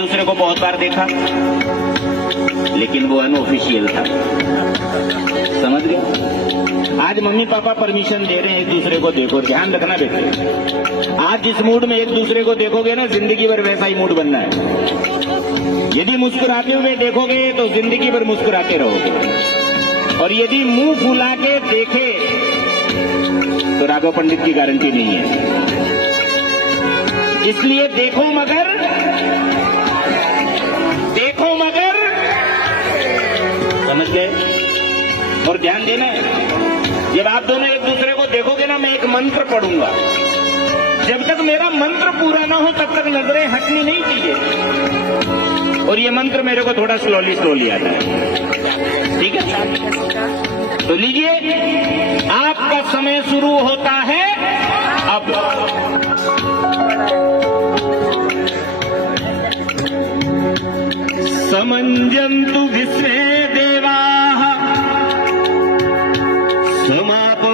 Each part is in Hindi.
दूसरे को बहुत बार देखा, लेकिन वो अनऑफिशियल था। समझ गए? आज मम्मी पापा परमिशन दे रहे हैं एक दूसरे को देखो, ध्यान रखना बेटे। आज जिस मूड में एक दूसरे को देखोगे ना, जिंदगी भर वैसा ही मूड बनना है। यदि मुस्कुराते हुए देखोगे तो जिंदगी भर मुस्कुराते रहोगे, और यदि मुंह फुला के देखे तो राघव पंडित की गारंटी नहीं है। इसलिए देखो मगर समझ गए? और ध्यान देना है, जब आप दोनों एक दूसरे को देखोगे ना, मैं एक मंत्र पढ़ूंगा। जब तक मेरा मंत्र पूरा ना हो तब तक नजरें हटनी नहीं चाहिए। और ये मंत्र मेरे को थोड़ा स्लोली आता है, ठीक है? तो लीजिए, आपका समय शुरू होता है अब। समंजन्तु विश्वे देवाः समापो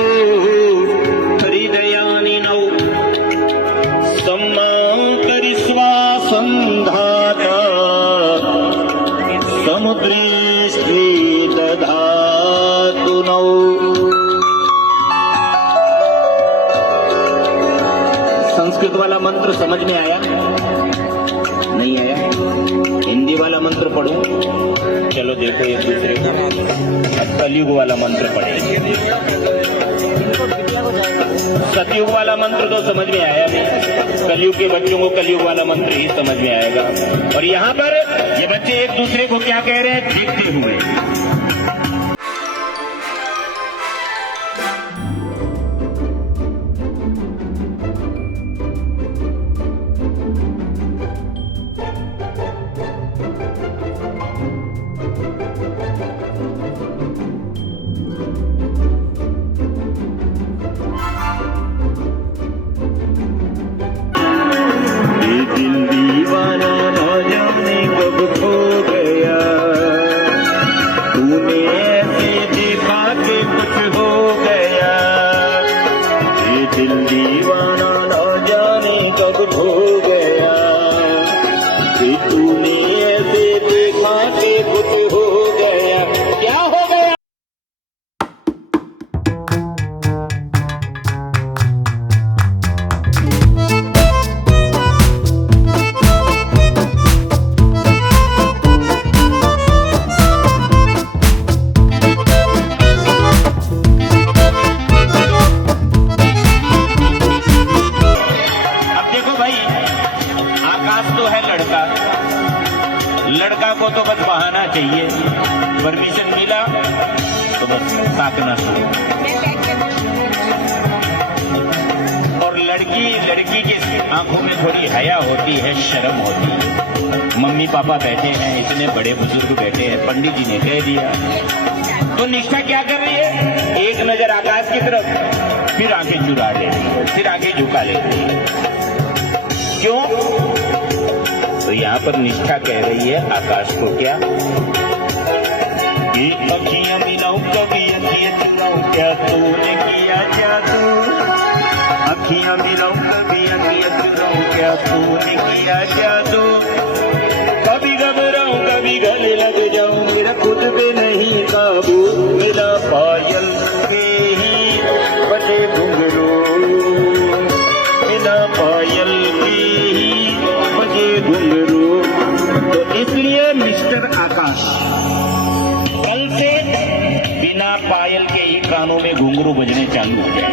हृदयानि नौ सम्मां करिष्वा सन्धाता समुद्रेष्टि दधातु नौ। संस्कृत वाला मंत्र समझ में आया? नहीं आया? हिंदी वाला मंत्र पढ़ो। चलो देखो एक दूसरे को। अब कलयुग वाला मंत्र पढ़ेंगे। सतयुग वाला मंत्र तो समझ में आया नहीं, कलयुग के बच्चों को कलयुग वाला मंत्र ही समझ में आएगा। और यहाँ पर ये बच्चे एक दूसरे को क्या कह रहे हैं देखते हुए। लड़का को तो बस बहाना चाहिए, परमिशन मिला तो बस ताकना शुरू। और लड़की की आंखों में थोड़ी हया होती है, शर्म होती है। मम्मी पापा बैठे हैं, इतने बड़े बुजुर्ग बैठे हैं, पंडित जी ने कह दिया, तो निष्ठा क्या कर रही है? एक नजर आकाश की तरफ, फिर आंखें चुरा लेती है, फिर आंखें झुका लेती है। क्यों? तो यहाँ पर निष्ठा कह रही है आकाश को क्या, कि अखियां मिलाऊं कभी अखियां चुराऊं, क्या तूने किया जादू। अखियां मिलाऊं कभी अखियां चुराऊं, क्या तूने किया जादू। कभी घबराऊं कभी गले लग जाऊं, मेरा खुद पे नहीं काबू। मेरा पायल के ही बटे घुंघरू, मेरा पायल के ही बजे घुंघरू। तो इसलिए मिस्टर आकाश कल से बिना पायल के ही कानों में घुंघरू बजने चालू हो गए।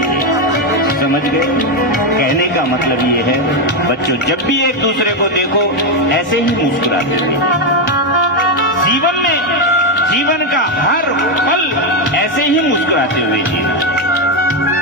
समझ गए? कहने का मतलब ये है बच्चों, जब भी एक दूसरे को देखो ऐसे ही मुस्कुराते रहिए। जीवन में, जीवन का हर पल ऐसे ही मुस्कुराते